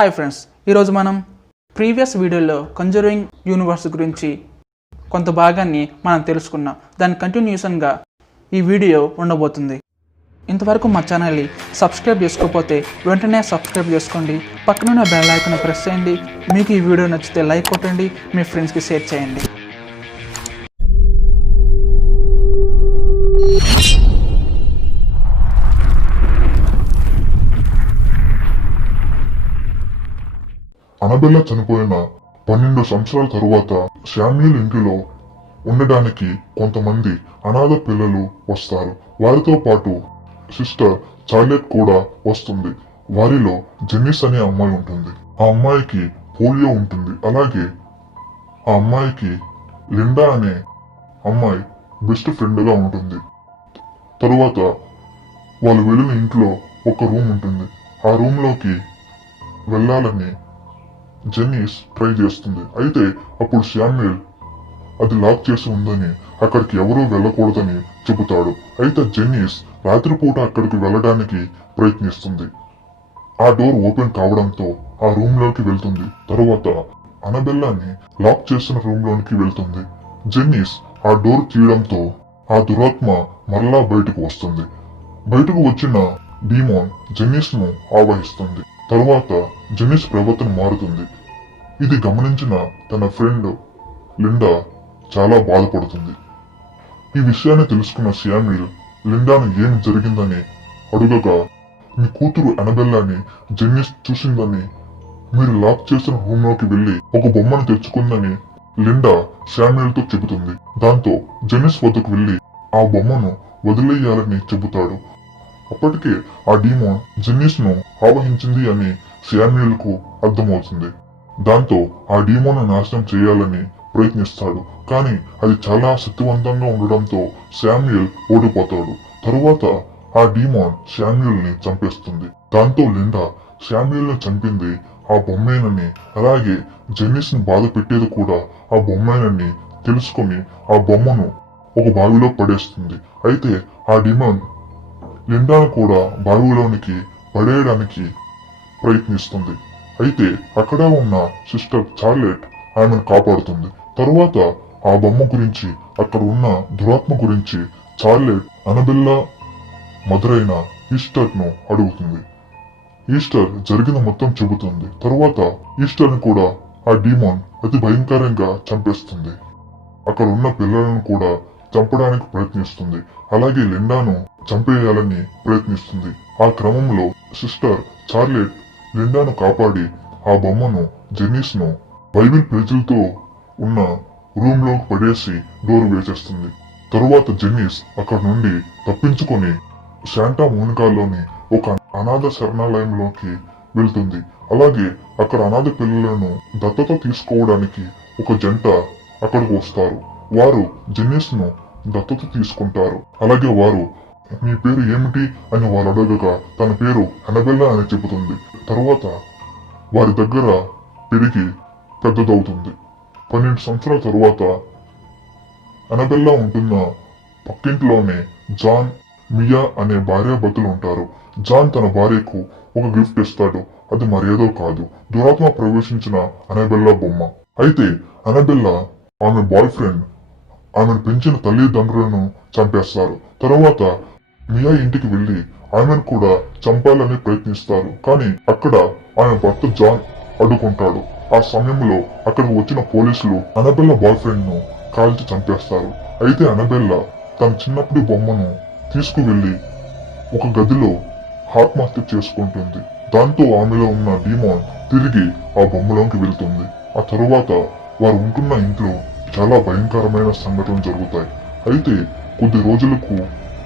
Hi friends, ఈరోజు మనం previous వీడియోలో కంజరింగ్ యూనివర్స్ గురించి కొంత భాగాన్ని మనం తెలుసుకున్నాం. దాని కంటిన్యూషన్గా ఈ వీడియో ఉండబోతుంది. ఇంతవరకు మా ఛానల్ని సబ్స్క్రైబ్ చేసుకోకపోతే వెంటనే సబ్స్క్రైబ్ చేసుకోండి. పక్కనున్న బెల్ ఐకాన్ ప్రెస్ చేయండి. మీకు ఈ వీడియో నచ్చితే లైక్ కొట్టండి, మీ ఫ్రెండ్స్కి షేర్ చేయండి. అనబెల్లా చనిపోయిన 12 సంవత్సరాల తరువాత శామ్యూల్ ఇంటిలో ఉండడానికి కొంతమంది అనాథ పిల్లలు వస్తారు. వారితో పాటు సిస్టర్ చార్లెట్ కూడా వస్తుంది. వారిలో జెన్నిస్ అనే అమ్మాయి ఉంటుంది. ఆ అమ్మాయికి పోలియో ఉంటుంది. అలాగే ఆ అమ్మాయికి లిండా అనే అమ్మాయి బెస్ట్ ఫ్రెండ్గా ఉంటుంది. తరువాత వాళ్ళు వెళ్ళిన ఇంట్లో ఒక రూమ్ ఉంటుంది. ఆ రూమ్లోకి వెళ్ళాలని జెన్నిస్ ట్రై చేస్తుంది. అయితే అప్పుడు శామ్యూల్ అది లాక్ చేసి ఉందని, అక్కడికి ఎవరూ వెళ్ళకూడదని చెబుతాడు. అయితే జెన్నిస్ రాత్రిపూట అక్కడికి వెళ్ళడానికి ప్రయత్నిస్తుంది. ఆ డోర్ ఓపెన్ కావడంతో ఆ రూమ్ లోకి వెళ్తుంది. తరువాత అనబెల్లాని లాక్ చేసిన రూమ్ లోనికి వెళ్తుంది. జెన్నిస్ ఆ డోర్ తీయడంతో ఆ దురాత్మ మరలా బయటకు వస్తుంది. బయటకు వచ్చిన డీమోన్ జెన్నిస్ ను ఆవహిస్తుంది. తరువాత జెన్నిస్ ప్రవర్తన మారుతుంది. ఇది గమనించిన తన ఫ్రెండ్ లిండా చాలా బాధపడుతుంది. ఈ విషయాన్ని తెలుసుకున్న శామ్యూల్ లిండాను ఏమి జరిగిందని అడుగగా, మీ కూతురు అనబెల్లాని జెన్నిస్ చూసిందని, మీరు లాక్ చేసిన రూమ్ లోకి వెళ్లి ఒక బొమ్మను తెచ్చుకుందని లిండా శామ్యూల్ తో చెబుతుంది. దాంతో జెన్నిస్ వద్దకు వెళ్లి ఆ బొమ్మను వదిలేయాలని చెబుతాడు. అప్పటికే ఆ డీమోన్ జెన్నిస్ ను ఆవహించింది అని శామ్యూల్ కు అర్థమవుతుంది. దాంతో ఆ డీమోన్ నాశనం చేయాలని ప్రయత్నిస్తాడు. కానీ అది చాలా శక్తివంతంగా ఉండడంతో శామ్యూల్ ఓడిపోతాడు. తరువాత ఆ డీమోన్ శామ్యూల్ ని చంపేస్తుంది. దాంతో లిండా శామ్యూల్ ని చంపింది ఆ బొమ్మేనని, అలాగే జెన్నిస్ ని బాధ పెట్టేది కూడా ఆ బొమ్మేనని తెలుసుకుని ఆ బొమ్మను ఒక బావిలో పడేస్తుంది. అయితే ఆ డీమోన్ లిండాను కూడా బావిలోనికి పడేయడానికి ప్రయత్నిస్తుంది. అయితే అక్కడ ఉన్న సిస్టర్ చార్లెట్ ఆమెను కాపాడుతుంది. తరువాత ఆ బొమ్మ గురించి, అక్కడ ఉన్న దురాత్మ గురించి చార్లెట్ అనబెల్లా మదర్ అయిన ఈస్టర్ ను అడుగుతుంది. ఈస్టర్ జరిగిన మొత్తం చెబుతుంది. తరువాత ఈస్టర్ ని కూడా ఆ డీమోన్ అతి భయంకరంగా చంపేస్తుంది. అక్కడ ఉన్న పిల్లలను కూడా చంపడానికి ప్రయత్నిస్తుంది. అలాగే లిండాను చంపేయాలని ప్రయత్నిస్తుంది. ఆ క్రమంలో సిస్టర్ చార్లెట్ లిండాను కాపాడి ఆ బొమ్మను జెన్నిస్ ను బైబిల్ పేజీలతో ఉన్న రూమ్ లోకి పడేసి డోర్ వేసేస్తుంది. తరువాత జెన్నిస్ అక్కడ నుండి తప్పించుకొని శాంటా మోనికాలోని ఒక అనాథ శరణాలయంలోకి వెళ్తుంది. అలాగే అక్కడ అనాథ పిల్లలను దత్తత తీసుకోవడానికి ఒక జంట అక్కడికి వస్తారు. వారు జెన్నిస్ ను దత్తత తీసుకుంటారు. అలాగే వారు, మీ పేరు ఏమిటి అని వాళ్ళు అడగగా తన పేరు అనబెల్లా అని చెబుతుంది. తరువాత వారి దగ్గర పెరిగి పెద్దదవుతుంది. 12 సంవత్సరాల తరువాత అనబెల్లా ఉంటున్న పక్కింట్లోనే జాన్, మియా అనే భార్యాభర్తలు ఉంటారు. జాన్ తన భార్యకు ఒక గిఫ్ట్ ఇస్తాడు. అది మరేదో కాదు, దురాత్మ ప్రవేశించిన అనబెల్లా బొమ్మ. అయితే అనబెల్లా ఆమె బాయ్ ఫ్రెండ్ ఆమెను పెంచిన తల్లిదండ్రులను చంపేస్తారు. తరువాత మియా ఇంటికి వెళ్లి ఆమెను కూడా చంపాలని ప్రయత్నిస్తారు. కానీ అక్కడ ఆమె భర్త జాన్ అడ్డుకుంటాడు. ఆ సమయంలో అక్కడికి వచ్చిన పోలీసులు అనబెల్లా బాయ్ ఫ్రెండ్ ను కాల్చి చంపేస్తారు. అయితే అనబెల్లా తన చిన్నప్పటి బొమ్మను తీసుకువెళ్లి ఒక గదిలో ఆత్మహత్య చేసుకుంటుంది. దాంతో ఆమెలో ఉన్న డీమోన్ తిరిగి ఆ బొమ్మలోకి వెళ్తుంది. ఆ తరువాత వారు ఉంటున్న ఇంట్లో చాలా భయంకరమైన సంఘటనలు జరుగుతాయి. అయితే కొద్ది రోజులకు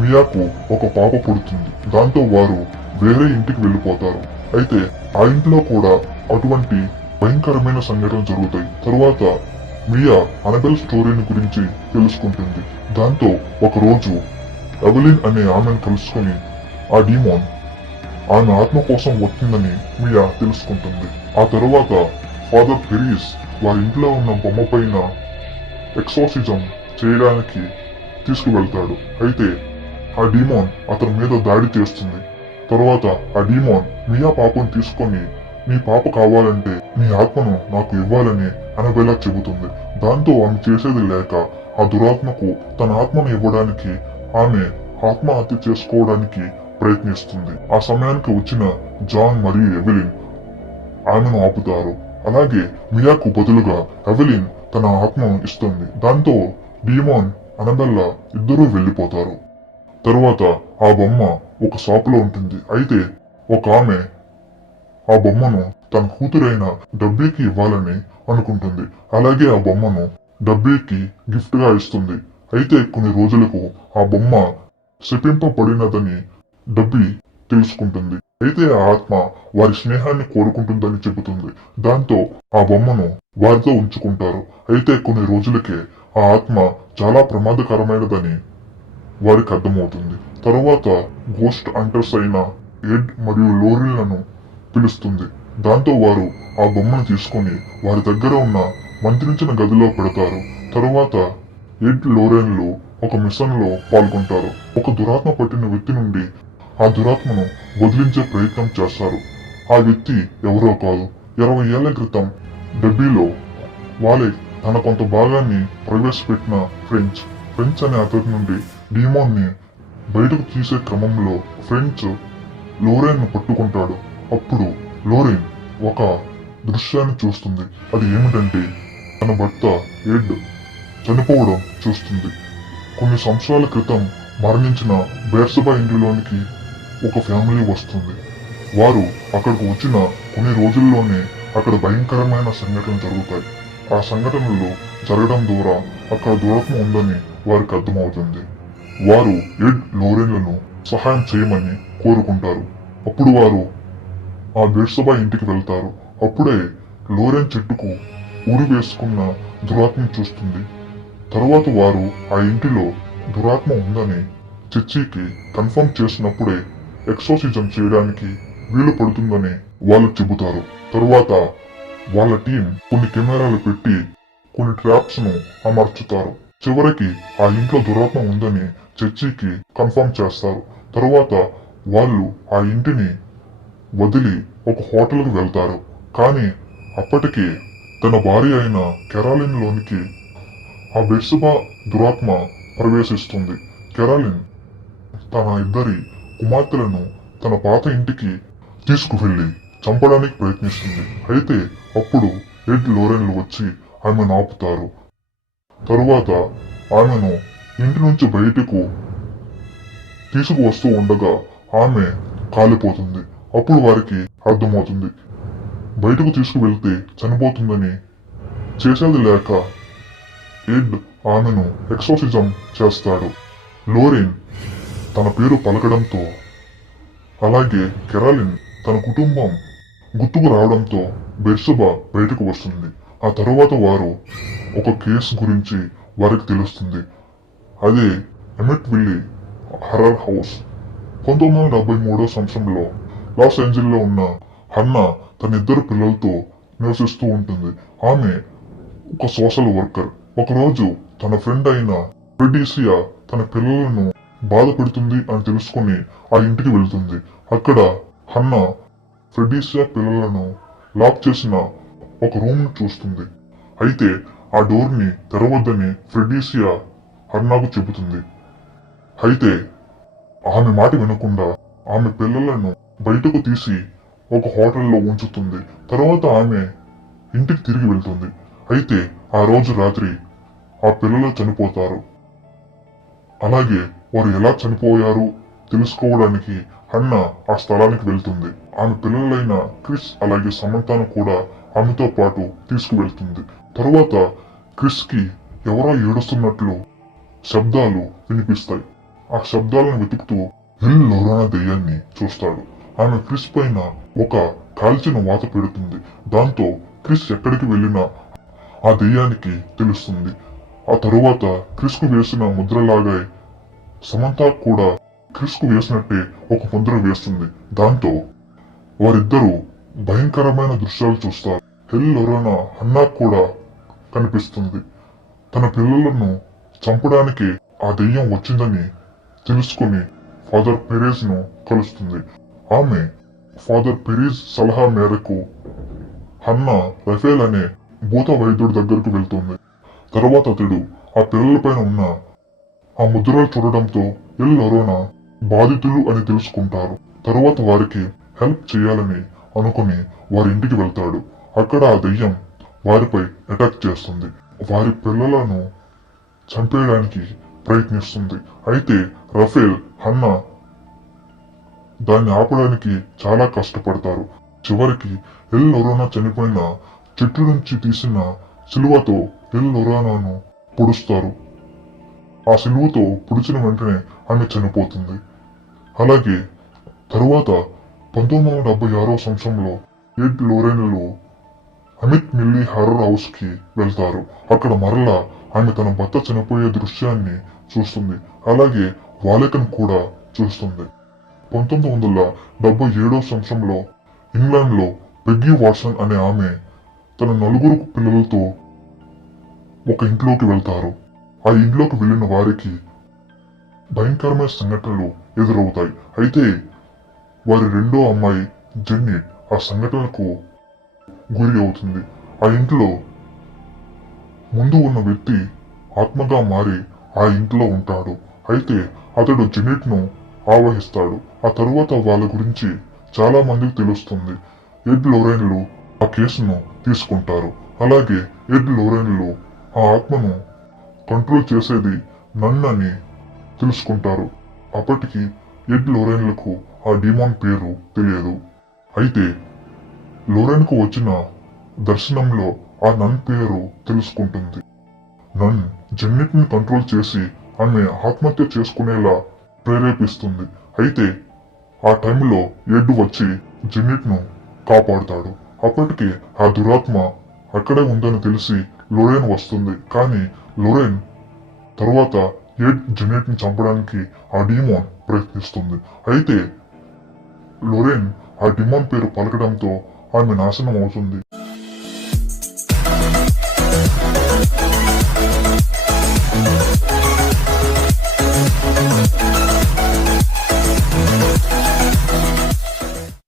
మియాకు ఒక పాప పుడుతుంది. దాంతో వారు వేరే ఇంటికి వెళ్ళిపోతారు. అయితే ఆ ఇంట్లో కూడా అటువంటి భయంకరమైన సంఘటనలు జరుగుతాయి. తరువాత మియా అనబెల్ స్టోరీని గురించి తెలుసుకుంటుంది. దాంతో ఒక రోజు ఎవలిన్ అనే ఆమెను కలుసుకుని ఆ డీమోన్ ఆమె ఆత్మ కోసం వచ్చిందని మియా తెలుసుకుంటుంది. ఆ తరువాత ఫాదర్ పెరీస్ వారి ఇంట్లో ఉన్న బొమ్మ పైన ఎక్సోసిజం చేయడానికి తీసుకువెళ్తాడు. అయితే ఆ డీమోన్ అతని మీద దాడి చేస్తుంది. తరువాత ఆ డీమోన్ మియా పాపను తీసుకొని నీ పాప కావాలంటే నీ ఆత్మను నాకు ఇవ్వాలని అనబెల్లా చెబుతుంది. దాంతో ఆమె చేసేది లేక ఆ దురాత్మకు తన ఆత్మను ఇవ్వడానికి ఆమె ఆత్మహత్య చేసుకోవడానికి ప్రయత్నిస్తుంది. ఆ సమయానికి వచ్చిన జాన్ మరియు ఎవెలిన్ ఆమెను ఆపుతారు. అలాగే మియాకు బదులుగా ఎవెలిన్ తన ఆత్మను ఇస్తుంది. దాంతో డీమాన్ అనబెల్లా ఇద్దరూ వెళ్ళిపోతారు. తరువాత ఆ బొమ్మ ఒక షాపులో ఉంటుంది. అయితే ఒక ఆమె ఆ బొమ్మను తన కూతురైన డబ్బీకి ఇవ్వాలని అనుకుంటుంది. అలాగే ఆ బొమ్మను డబ్బీకి గిఫ్ట్ గా ఇస్తుంది. అయితే కొన్ని రోజులకు ఆ బొమ్మ శపింపబడినదని డబ్బీ తెలుసుకుంటుంది. అయితే ఆ ఆత్మ వారి స్నేహాన్ని కోరుకుంటుందని చెబుతుంది. దాంతో ఆ బొమ్మను వారితో ఉంచుకుంటారు. అయితే కొన్ని రోజులకే ఆ ఆత్మ చాలా ప్రమాదకరమైనదని వారికి అర్థమవుతుంది. తరువాత గోస్ట్ హంటర్స్ అయిన ఎడ్ మరియు లోరిన్లను పిలుస్తుంది. దాంతో వారు ఆ బొమ్మను తీసుకొని వారి దగ్గర ఉన్న మంత్రించిన గదిలో పెడతారు. తరువాత ఎడ్ లోరెన్లు ఒక మిషన్ లో పాల్గొంటారు. ఒక దురాత్మ పట్టిన వ్యక్తి నుండి ఆ దురాత్మను వదిలించే ప్రయత్నం చేస్తారు. ఆ వ్యక్తి ఎవరో కాదు, 20 ఏళ్ల క్రితం డబ్బీలో వాలే తన కొంత భాగాన్ని ప్రవేశపెట్టిన ఫ్రెంచ్ అనే అతడి నుండి డీమాన్ ని బయటకు తీసే క్రమంలో ఫ్రెంచ్ లోరెన్ ను పట్టుకుంటాడు. అప్పుడు లోరెన్ ఒక దృశ్యాన్ని చూస్తుంది. అది ఏమిటంటే తన భర్త ఎడ్ చనిపోవడం చూస్తుంది. కొన్ని సంవత్సరాల క్రితం మరణించిన బెర్సబా ఇంటిలోనికి ఒక ఫ్యామిలీ వస్తుంది. వారు అక్కడికి వచ్చిన కొన్ని రోజుల్లోనే అక్కడ భయంకరమైన సంఘటనలు జరుగుతాయి. ఆ సంఘటనలు జరగడం ద్వారా అక్కడ దురాత్మ ఉందని వారికి అర్థమవుతుంది. వారు ఎడ్ లోరెన్లను సహాయం చేయమని కోరుకుంటారు. అప్పుడు వారు ఆ బెర్సబా ఇంటికి వెళ్తారు. అప్పుడే లోరెన్ చెట్టుకు ఉరి వేసుకున్న దురాత్మ చూస్తుంది. తరువాత వారు ఆ ఇంటిలో దురాత్మ ఉందని చర్చికి కన్ఫర్మ్ చేసినప్పుడే ఎక్సోసిజం చేయడానికి వీలు పడుతుందని వాళ్ళు చెబుతారు. తరువాత వాళ్ళ టీం కొన్ని కెమెరాలు పెట్టి కొన్ని ట్రాప్స్ ను అమర్చుతారు. చివరికి ఆ ఇంట్లో దురాత్మ ఉందని చర్చికి కన్ఫర్మ్ చేస్తారు. తరువాత వాళ్ళు ఆ ఇంటిని వదిలి ఒక హోటల్కి వెళ్తారు. కానీ అప్పటికే తన భార్య అయిన కెరాలిన్ లోనికి ఆ బెర్సబా దురాత్మ ప్రవేశిస్తుంది. కెరాలిన్ తన ఇద్దరి కుమార్తెలను తన పాత ఇంటికి తీసుకువెళ్లి చంపడానికి ప్రయత్నిస్తుంది. అయితే అప్పుడు ఎడ్ లోరెన్లు వచ్చి ఆమెను ఆపుతారు. తరువాత ఆమెను ఇంటి నుంచి బయటకు తీసుకువస్తూ ఉండగా ఆమె కాలిపోతుంది. అప్పుడు వారికి అర్థమవుతుంది బయటకు తీసుకువెళ్తే చనిపోతుందని. చేసేది లేక ఎడ్ ఆమెను ఎక్సోసిజం చేస్తాడు. లోరెన్ తన పేరు పలకడంతో అలాగే కెరాలిన్ తన కుటుంబం గుర్తుకు రావడంతో బెర్సబా బయటకు వస్తుంది. ఆ తరువాత వారు ఒక కేసు గురించి వారికి తెలుస్తుంది. అదే ఎమెట్ విల్లీ హర్రర్ హౌస్. 1973 సంవత్సరంలో లాస్ ఏంజల్లో ఉన్న హన్నా తన ఇద్దరు పిల్లలతో నివసిస్తూ ఉంటుంది. ఆమె ఒక సోషల్ వర్కర్. ఒకరోజు తన ఫ్రెండ్ అయిన ఫ్రెడీసియా తన పిల్లలను బాధ పెడుతుంది అని తెలుసుకుని ఆ ఇంటికి వెళ్తుంది. అక్కడ హన్నా ఫ్రెడీసియా పిల్లలను లాక్ చేసిన ఒక రూమ్ ను చూస్తుంది. అయితే ఆ డోర్ ని తెరవద్దని ఫ్రెడీసియా హన్నాకు చెబుతుంది. అయితే ఆమె మాట వినకుండా ఆమె పిల్లలను బయటకు తీసి ఒక హోటల్లో ఉంచుతుంది. తర్వాత ఆమె ఇంటికి తిరిగి వెళ్తుంది. అయితే ఆ రోజు రాత్రి ఆ పిల్లలు చనిపోతారు. అలాగే వారు ఎలా చనిపోయారు తెలుసుకోవడానికి హన్నా ఆ స్థలానికి వెళ్తుంది. ఆమె పిల్లలైన క్రిస్ అలాగే సమంతాను కూడా ఆమెతో పాటు తీసుకువెళ్తుంది. తరువాత క్రిస్ కి ఎవరో ఏడుస్తున్నట్లు శబ్దాలు వినిపిస్తాయి. ఆ శబ్దాలను వెతుకుతూ ఎల్ లోరానా దెయ్యాన్ని చూస్తాడు. ఆమె క్రిస్ పైన ఒక కాల్చిన వాత పెడుతుంది. దాంతో క్రిస్ ఎక్కడికి వెళ్ళినా ఆ దెయ్యానికి తెలుస్తుంది. ఆ తరువాత క్రిస్ కు వేసిన ముద్రలాగా సమంతా కూడా క్రిస్ కు వేసినట్టే ఒక ముద్ర వేస్తుంది. దాంతో వారిద్దరూ భయంకరమైన దృశ్యాలు చూస్తారు. హెల్ లోరానా హన్నా కూడా కనిపిస్తుంది. తన పిల్లలను చంపడానికి ఆ దెయ్యం వచ్చిందని తెలుసుకుని ఫాదర్ పెరేజ్ ను కలుస్తుంది. ఆమె ఫాదర్ పెరీజ్ సలహా మేరకు హన్నా రఫేల్ అనే భూత వైద్యుడి దగ్గరకు వెళ్తుంది. తర్వాత అతడు ఆ పిల్లలపైన ఉన్న ఆ ముద్రలు చూడడంతో ఎల్ లొరోనా బాధితులు అని తెలుసుకుంటారు. తరువాత వారికి హెల్ప్ చేయాలని అనుకుని వారి ఇంటికి వెళ్తాడు. అక్కడ ఆ దెయ్యం వారిపై అటాక్ చేస్తుంది. వారి పిల్లలను చంపేయడానికి ప్రయత్నిస్తుంది. అయితే రఫేల్, హన్నా దాన్ని ఆపడానికి చాలా కష్టపడతారు. చివరికి ఎల్ లొరోనా చనిపోయిన చెట్టు నుంచి తీసిన సిలువతో ఎల్ లొరోనాను పొడుస్తారు. ఆ సిలువతో పొడిచిన వెంటనే ఆమె చనిపోతుంది. అలాగే తరువాత 1976 సంవత్సరంలో ఎడ్ లోరెన్లు అమిత్ మిల్లీ హారర్ హౌస్ కి వెళ్తారు. అక్కడ మరలా ఆమె తన భర్త చనిపోయే దృశ్యాన్ని చూస్తుంది. అలాగే వాలెకన్ కూడా చూస్తుంది. 1977 సంవత్సరంలో ఇంగ్లాండ్ లో పెగ్గీ వాట్సన్ అనే ఆమె తన 4 పిల్లలతో ఒక ఇంట్లోకి వెళ్తారు. ఆ ఇంట్లోకి వెళ్ళిన వారికి భయంకరమైన సంఘటనలు ఎదురవుతాయి. అయితే వారి రెండో అమ్మాయి జెన్నెట్ ఆ సంఘటనలకు గురి అవుతుంది. ఆ ఇంట్లో ముందు ఉన్న వ్యక్తి ఆత్మగా మారి ఆ ఇంట్లో ఉంటాడు. అయితే అతడు జెన్నెట్ ను ఆవహిస్తాడు. ఆ తరువాత వాళ్ళ గురించి చాలా మందికి తెలుస్తుంది. ఎడ్ లోరెన్లు ఆ కేసును తీసుకుంటారు. అలాగే ఎడ్ లోరెన్లు ఆ ఆత్మను కంట్రోల్ చేసేది నన్ను అని తెలుసుకుంటారు. అప్పటికి ఎడ్ లోరెన్లకు ఆ డిమాన్ పేరు తెలియదు. అయితే లోరెన్కు వచ్చిన దర్శనంలో ఆ నన్ పేరు తెలుసుకుంటుంది. నన్ జెన్నెట్ ని కంట్రోల్ చేసి ఆమె ఆత్మహత్య చేసుకునేలా ప్రేరేపిస్తుంది. అయితే ఆ టైంలో ఎడ్ వచ్చి జెన్నెట్ ను కాపాడుతాడు. అప్పటికే ఆ దురాత్మ అక్కడే ఉందని తెలిసి లోరెన్ వస్తుంది. కానీ లోరెన్ తరువాత ఎడ్ జెన్నెట్ ని చంపడానికి ఆ డిమాన్ ప్రయత్నిస్తుంది. అయితే లోరెన్ ఆ డిమాన్ పేరు పలకడంతో ఆమె నాశనం అవుతుంది.